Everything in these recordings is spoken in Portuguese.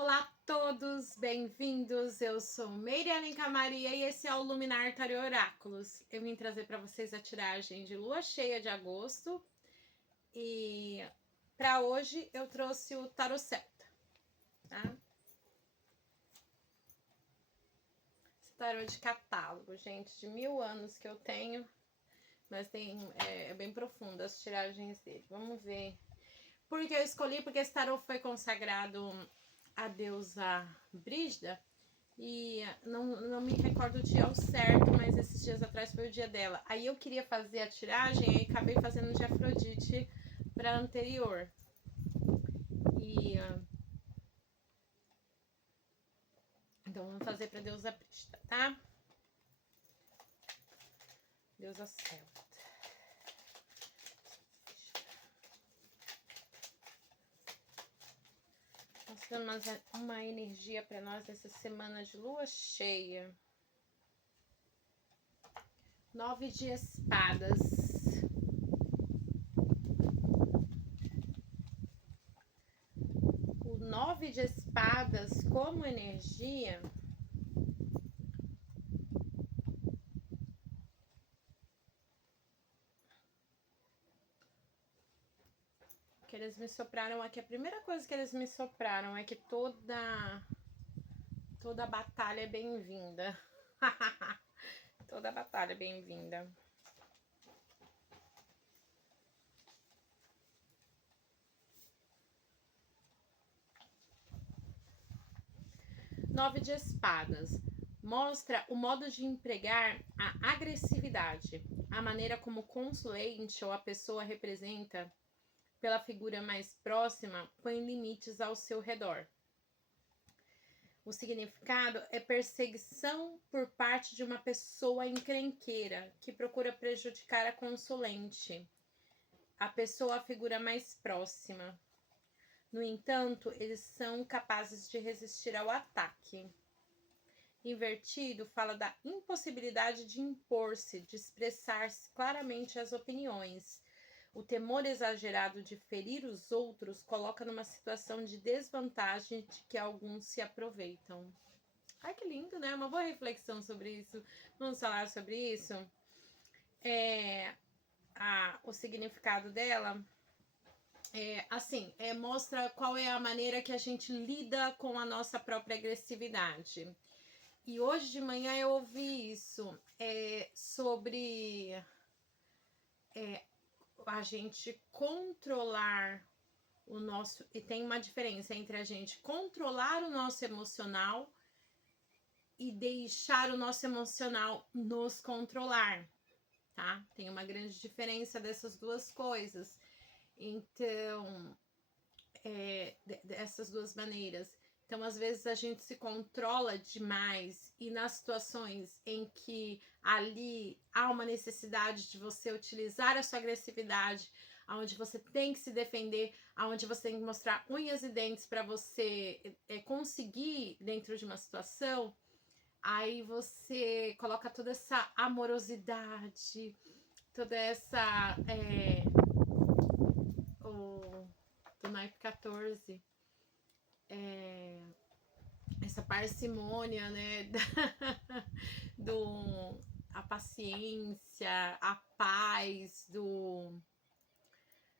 Olá a todos, bem-vindos. Eu sou Meirialenka Maria e esse é o Luminar Tarô Oráculos. Eu vim trazer para vocês a tiragem de lua cheia de agosto e para hoje eu trouxe o Tarô Celta, tá? Esse tarô de catálogo, gente, de 1000 anos que eu tenho, mas é bem profundo as tiragens dele. Vamos ver. Por que eu escolhi? Porque esse tarô foi consagrado à deusa Brígida. E não me recordo o dia ao certo, mas esses dias atrás foi o dia dela. Aí eu queria fazer a tiragem e acabei fazendo de Afrodite para anterior. Então vamos fazer para deusa Brígida, tá? Deusa Celta. Mostrando uma energia para nós essa semana de lua cheia. 9 de espadas. O 9 de espadas como energia que eles me sopraram aqui. A primeira coisa que eles me sopraram é que toda batalha é bem-vinda. Toda batalha é bem-vinda. Nove de espadas. Mostra o modo de empregar a agressividade, a maneira como o consulente ou a pessoa representa pela figura mais próxima põe limites ao seu redor. O significado é perseguição por parte de uma pessoa encrenqueira que procura prejudicar a consulente, a pessoa, a figura mais próxima. No entanto, eles são capazes de resistir ao ataque. Invertido fala da impossibilidade de impor-se, de expressar-se claramente as opiniões. O temor exagerado de ferir os outros coloca numa situação de desvantagem de que alguns se aproveitam. Ai, que lindo, né? Uma boa reflexão sobre isso. Vamos falar sobre isso? O significado dela mostra qual é a maneira que a gente lida com a nossa própria agressividade. E hoje de manhã eu ouvi isso sobre a gente controlar o nosso... E tem uma diferença entre a gente controlar o nosso emocional e deixar o nosso emocional nos controlar, tá? Tem uma grande diferença dessas duas coisas. Então, dessas duas maneiras. Então, às vezes a gente se controla demais e nas situações em que ali há uma necessidade de você utilizar a sua agressividade, onde você tem que se defender, onde você tem que mostrar unhas e dentes para você conseguir dentro de uma situação, aí você coloca toda essa amorosidade, toda essa... do naipe 14, essa parcimônia, né, a paciência, a paz,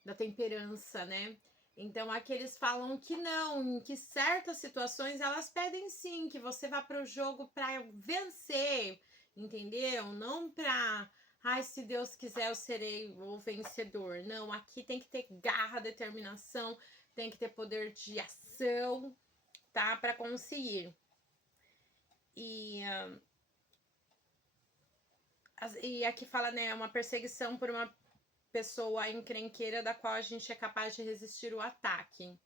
da temperança, né? Então aqui eles falam que não, que certas situações elas pedem sim que você vá para o jogo para vencer, entendeu? Não para, ai, se Deus quiser eu serei o vencedor. Não, aqui tem que ter garra, determinação, tem que ter poder de ação, tá? Para conseguir. E aqui fala, né, uma perseguição por uma pessoa encrenqueira da qual a gente é capaz de resistir o ataque.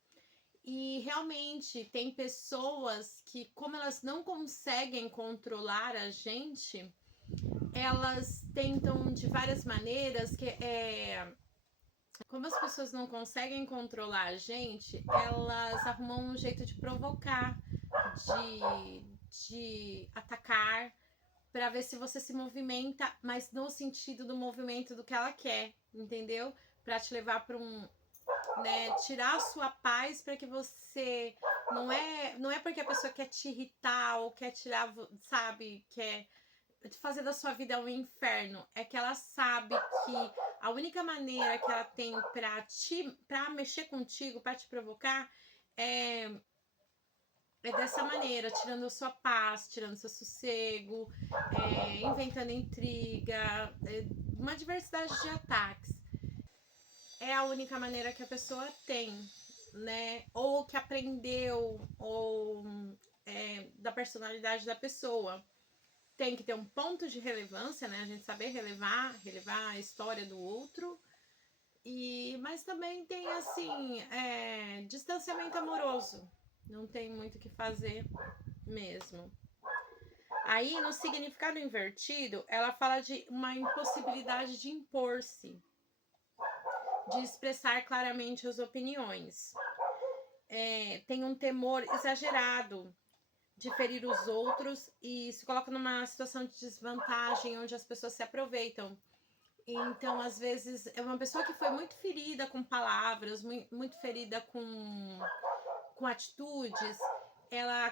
E realmente tem pessoas que, como elas não conseguem controlar a gente, elas tentam de várias maneiras como as pessoas não conseguem controlar a gente, elas arrumam um jeito de provocar, de atacar, para ver se você se movimenta, mas no sentido do movimento do que ela quer, entendeu? Para te levar para né? Tirar a sua paz para que você não é porque a pessoa quer te irritar ou quer tirar, sabe, quer fazer da sua vida um inferno, é que ela sabe que a única maneira que ela tem para mexer contigo, para te provocar é dessa maneira, tirando a sua paz, tirando seu sossego, inventando intriga, uma diversidade de ataques. É a única maneira que a pessoa tem, né? Ou que aprendeu, ou da personalidade da pessoa. Tem que ter um ponto de relevância, né? A gente saber relevar a história do outro. Mas também tem, assim, distanciamento amoroso. Não tem muito o que fazer mesmo. Aí, no significado invertido, ela fala de uma impossibilidade de impor-se, de expressar claramente as opiniões. Tem um temor exagerado de ferir os outros e se coloca numa situação de desvantagem onde as pessoas se aproveitam. Então, às vezes, é uma pessoa que foi muito ferida com palavras, muito ferida com atitudes, ela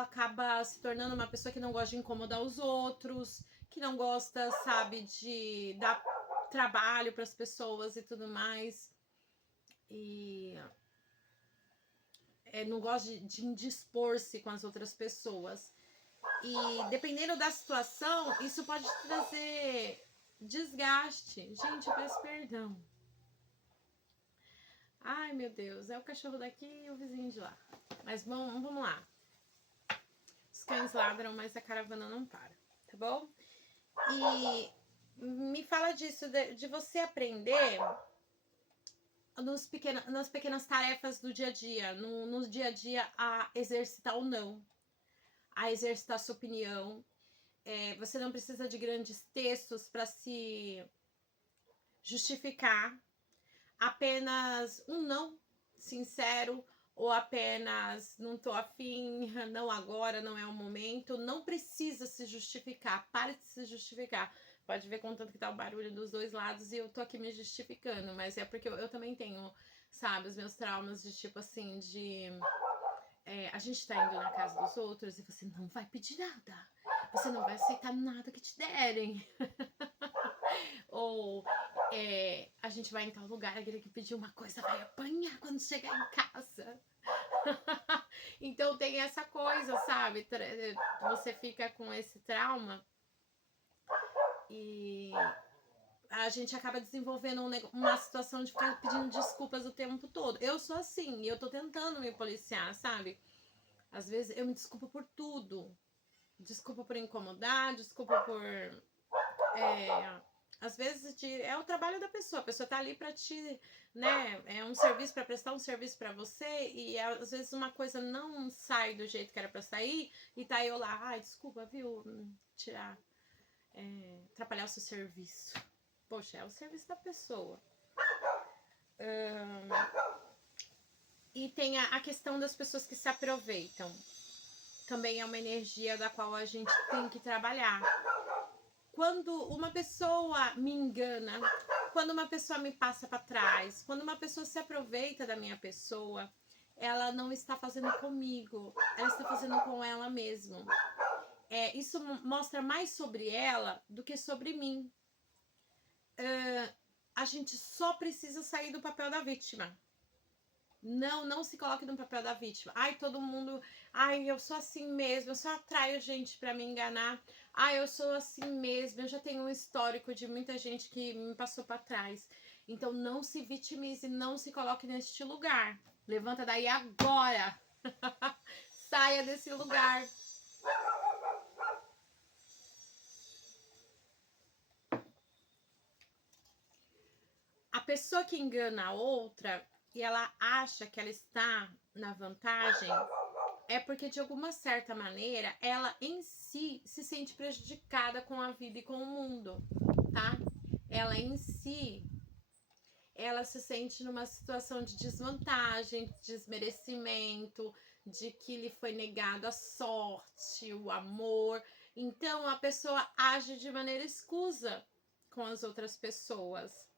acaba se tornando uma pessoa que não gosta de incomodar os outros, que não gosta, sabe, de dar trabalho para as pessoas e tudo mais. E não gosta de indispor-se com as outras pessoas. E dependendo da situação, isso pode trazer desgaste. Gente, eu peço perdão. Ai, meu Deus, é o cachorro daqui e o vizinho de lá. Mas vamos lá. Os cães ladram, mas a caravana não para, tá bom? E me fala disso, de você aprender nas pequenas tarefas do dia a dia, no dia a dia, a exercitar o não, a exercitar a sua opinião. Você não precisa de grandes textos para se justificar. Apenas um não sincero ou apenas não tô afim, não agora, não é o momento. Não precisa se justificar, pare de se justificar. Pode ver contanto que tá o barulho dos dois lados e eu tô aqui me justificando, mas é porque eu também tenho, sabe, os meus traumas de tipo assim, a gente tá indo na casa dos outros e você não vai pedir nada, você não vai aceitar nada que te derem. Ou a gente vai em tal lugar, aquele que pediu uma coisa vai apanhar quando chegar em casa. Então tem essa coisa, sabe? Você fica com esse trauma e a gente acaba desenvolvendo uma situação de ficar pedindo desculpas o tempo todo. Eu sou assim e eu tô tentando me policiar, sabe? Às vezes eu me desculpo por tudo. Desculpa por incomodar, desculpa por às vezes é o trabalho da pessoa, a pessoa tá ali para te, né, é um serviço para prestar um serviço para você e às vezes uma coisa não sai do jeito que era para sair e tá eu lá, ai, desculpa, viu, tirar, atrapalhar o seu serviço. Poxa, é o serviço da pessoa. E tem a questão das pessoas que se aproveitam. Também é uma energia da qual a gente tem que trabalhar. Quando uma pessoa me engana, quando uma pessoa me passa para trás, quando uma pessoa se aproveita da minha pessoa, ela não está fazendo comigo, ela está fazendo com ela mesma. Isso mostra mais sobre ela do que sobre mim. A gente só precisa sair do papel da vítima. Não se coloque no papel da vítima. Ai, todo mundo... Ai, eu sou assim mesmo. Eu só atraio gente pra me enganar. Ai, eu sou assim mesmo. Eu já tenho um histórico de muita gente que me passou pra trás. Então, não se vitimize. Não se coloque neste lugar. Levanta daí agora. Saia desse lugar. A pessoa que engana a outra e ela acha que ela está na vantagem... é porque de alguma certa maneira ela em si se sente prejudicada com a vida e com o mundo, tá? Ela em si, ela se sente numa situação de desvantagem, de desmerecimento, de que lhe foi negado a sorte, o amor. Então a pessoa age de maneira escusa com as outras pessoas.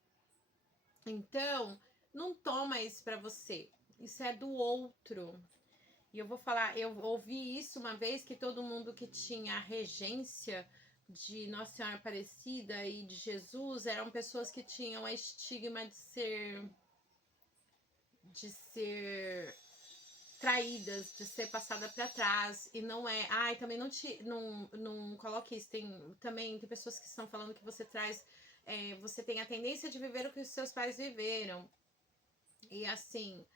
Então, não toma isso pra você. Isso é do outro. E eu vou falar, eu ouvi isso uma vez, que todo mundo que tinha a regência de Nossa Senhora Aparecida e de Jesus eram pessoas que tinham a estigma de ser traídas, de ser passada para trás, e não é. Ai, também não coloque isso. Também tem pessoas que estão falando que você traz, você tem a tendência de viver o que os seus pais viveram. E assim,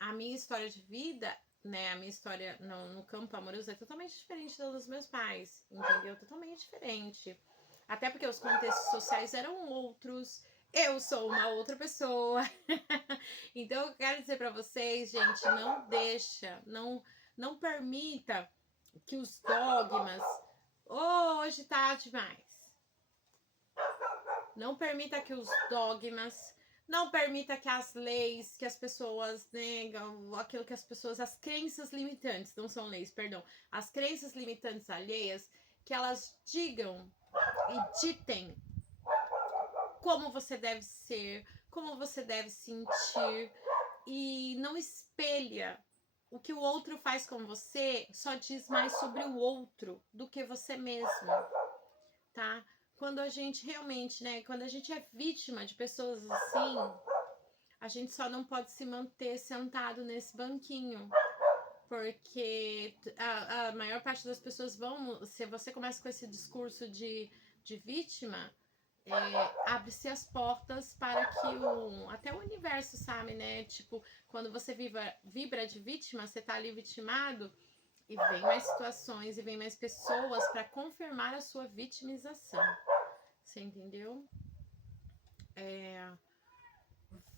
a minha história de vida, né, a minha história no campo amoroso é totalmente diferente da dos meus pais, entendeu? Totalmente diferente. Até porque os contextos sociais eram outros. Eu sou uma outra pessoa. Então eu quero dizer para vocês, gente, não permita que os dogmas, hoje tá demais. Não permita que os dogmas, não permita que as leis, que as pessoas negam, aquilo que as pessoas, as crenças limitantes, não são leis, perdão, as crenças limitantes alheias, que elas digam e ditem como você deve ser, como você deve sentir, e não espelha o que o outro faz com você, só diz mais sobre o outro do que você mesmo, tá? Quando a gente realmente, né, quando a gente é vítima de pessoas assim, a gente só não pode se manter sentado nesse banquinho, porque a maior parte das pessoas vão, se você começa com esse discurso de vítima, abre-se as portas para que até o universo, sabe, né? Tipo, quando você vibra de vítima, você tá ali vitimado, e vem mais situações e vem mais pessoas para confirmar a sua vitimização. Você entendeu?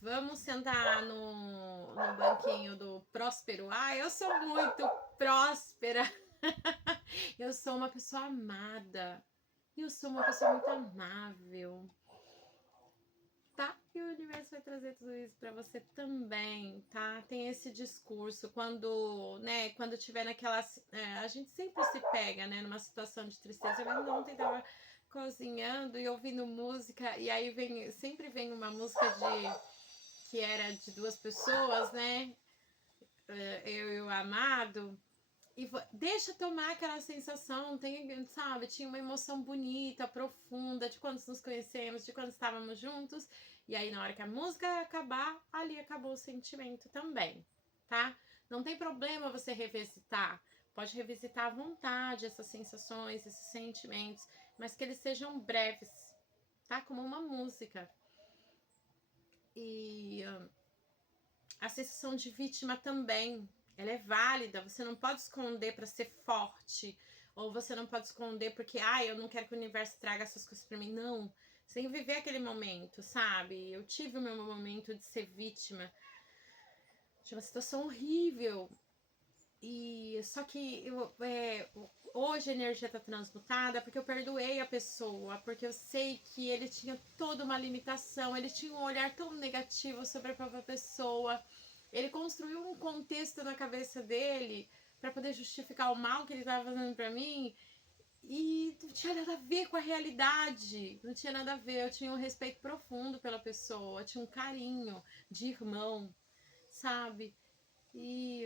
Vamos sentar no banquinho do próspero. Ah, eu sou muito próspera. Eu sou uma pessoa amada. Eu sou uma pessoa muito amável. Tá? E o universo vai trazer tudo isso para você também, tá? Tem esse discurso quando, né, quando tiver naquelas, a gente sempre se pega, né, numa situação de tristeza. Eu ontem tava cozinhando e ouvindo música, e aí sempre vem uma música que era de duas pessoas, né? Eu e o amado. E deixa tomar aquela sensação, sabe? Tinha uma emoção bonita, profunda, de quando nos conhecemos, de quando estávamos juntos. E aí, na hora que a música acabar, ali acabou o sentimento também, tá? Não tem problema você revisitar. Pode revisitar à vontade essas sensações, esses sentimentos, mas que eles sejam breves, tá? Como uma música. E a sensação de vítima também, ela é válida. Você não pode esconder para ser forte, ou você não pode esconder porque, eu não quero que o universo traga essas coisas para mim. Não, você tem que viver aquele momento, sabe? Eu tive o meu momento de ser vítima de uma situação horrível, e só que hoje a energia tá transmutada porque eu perdoei a pessoa, porque eu sei que ele tinha toda uma limitação, ele tinha um olhar tão negativo sobre a própria pessoa, ele construiu um contexto na cabeça dele para poder justificar o mal que ele estava fazendo para mim, e não tinha nada a ver com a realidade, não tinha nada a ver. Eu tinha um respeito profundo pela pessoa, tinha um carinho de irmão, sabe? E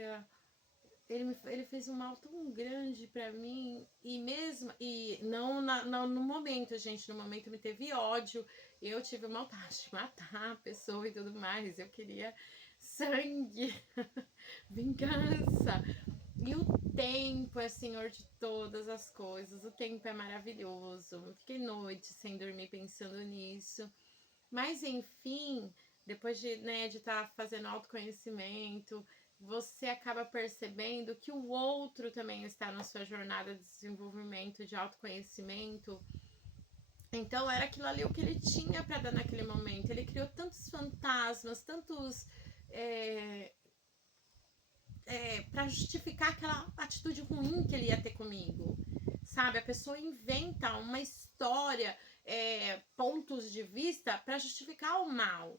ele fez um mal tão grande pra mim, e mesmo, e não no momento, gente, no momento me teve ódio, eu tive vontade de matar a pessoa e tudo mais, eu queria sangue, vingança. E o tempo é senhor de todas as coisas, o tempo é maravilhoso. Eu fiquei noite sem dormir pensando nisso, mas enfim, depois de, né, de estar fazendo autoconhecimento, você acaba percebendo que o outro também está na sua jornada de desenvolvimento, de autoconhecimento. Então era aquilo ali o que ele tinha para dar naquele momento. Ele criou tantos fantasmas, tantos para justificar aquela atitude ruim que ele ia ter comigo, sabe? A pessoa inventa uma história, pontos de vista para justificar o mal.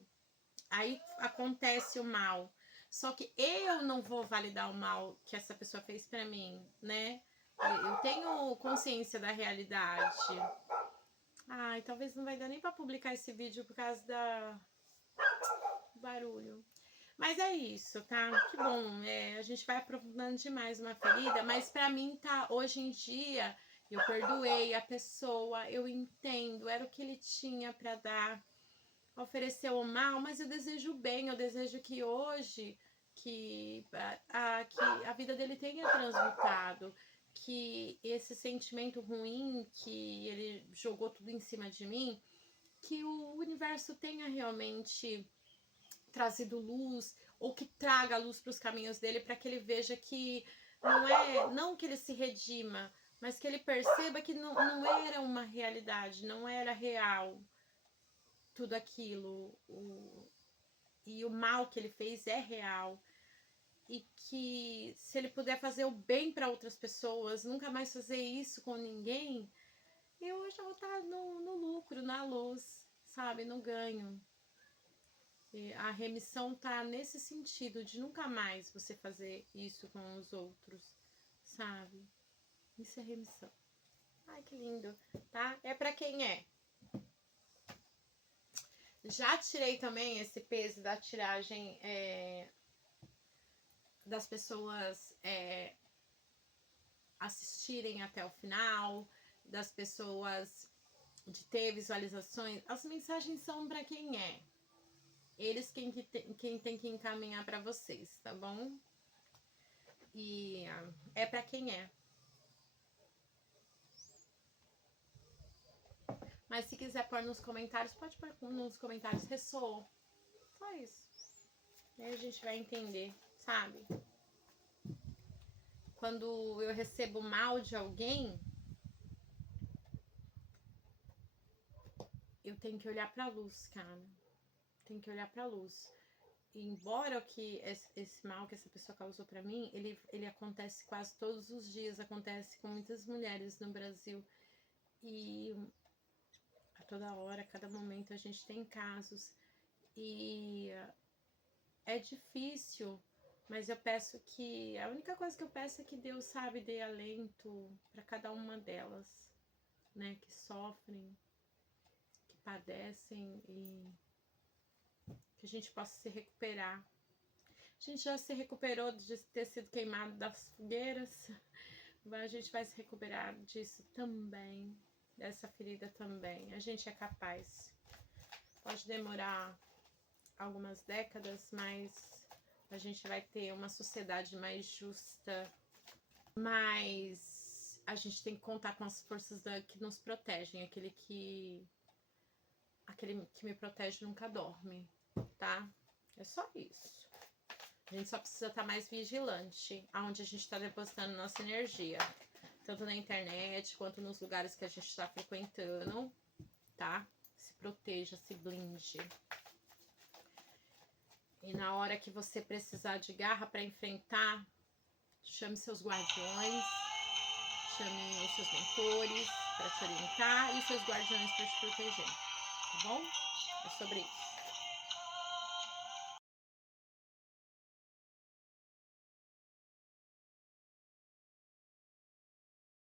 Aí acontece o mal. Só que eu não vou validar o mal que essa pessoa fez pra mim, né? Eu tenho consciência da realidade. Ai, talvez não vai dar nem pra publicar esse vídeo por causa barulho. Mas é isso, tá? Que bom. A gente vai aprofundando demais uma ferida, mas pra mim tá, hoje em dia, eu perdoei a pessoa, eu entendo, era o que ele tinha pra dar, ofereceu o mal, mas eu desejo o bem, eu desejo que hoje que a vida dele tenha transmutado, que esse sentimento ruim que ele jogou tudo em cima de mim, que o universo tenha realmente trazido luz, ou que traga luz para os caminhos dele, para que ele veja que não que ele se redima, mas que ele perceba que não era uma realidade, não era real tudo aquilo, e o mal que ele fez é real, e que se ele puder fazer o bem para outras pessoas, nunca mais fazer isso com ninguém, eu já vou estar no lucro, na luz, sabe, no ganho. E a remissão tá nesse sentido de nunca mais você fazer isso com os outros, sabe? Isso é remissão. Ai, que lindo, tá? É pra quem é. Já tirei também esse peso da tiragem das pessoas assistirem até o final, das pessoas de ter visualizações. As mensagens são pra quem é. Eles quem tem que encaminhar pra vocês, tá bom? E é pra quem é. Mas se quiser pôr nos comentários, pode pôr nos comentários. Ressoou. Só isso. Aí a gente vai entender, sabe? Quando eu recebo mal de alguém, eu tenho que olhar pra luz, cara. Tem que olhar pra luz. E embora que esse mal que essa pessoa causou pra mim, ele acontece quase todos os dias. Acontece com muitas mulheres no Brasil. E a toda hora, a cada momento, a gente tem casos. E é difícil, mas eu peço que... A única coisa que eu peço é que Deus, sabe, dê alento para cada uma delas, né? Que sofrem, que padecem e que a gente possa se recuperar. A gente já se recuperou de ter sido queimado das fogueiras, mas a gente vai se recuperar disso também, dessa ferida também. A gente é capaz. Pode demorar algumas décadas, mas a gente vai ter uma sociedade mais justa, mas a gente tem que contar com as forças que nos protegem, aquele que me protege nunca dorme, tá? É só isso. A gente só precisa estar mais vigilante aonde a gente está depositando nossa energia, tanto na internet quanto nos lugares que a gente está frequentando, tá? Se proteja, se blinde. E na hora que você precisar de garra para enfrentar, chame seus guardiões, chame os seus mentores para te orientar e seus guardiões para te proteger, tá bom? É sobre isso.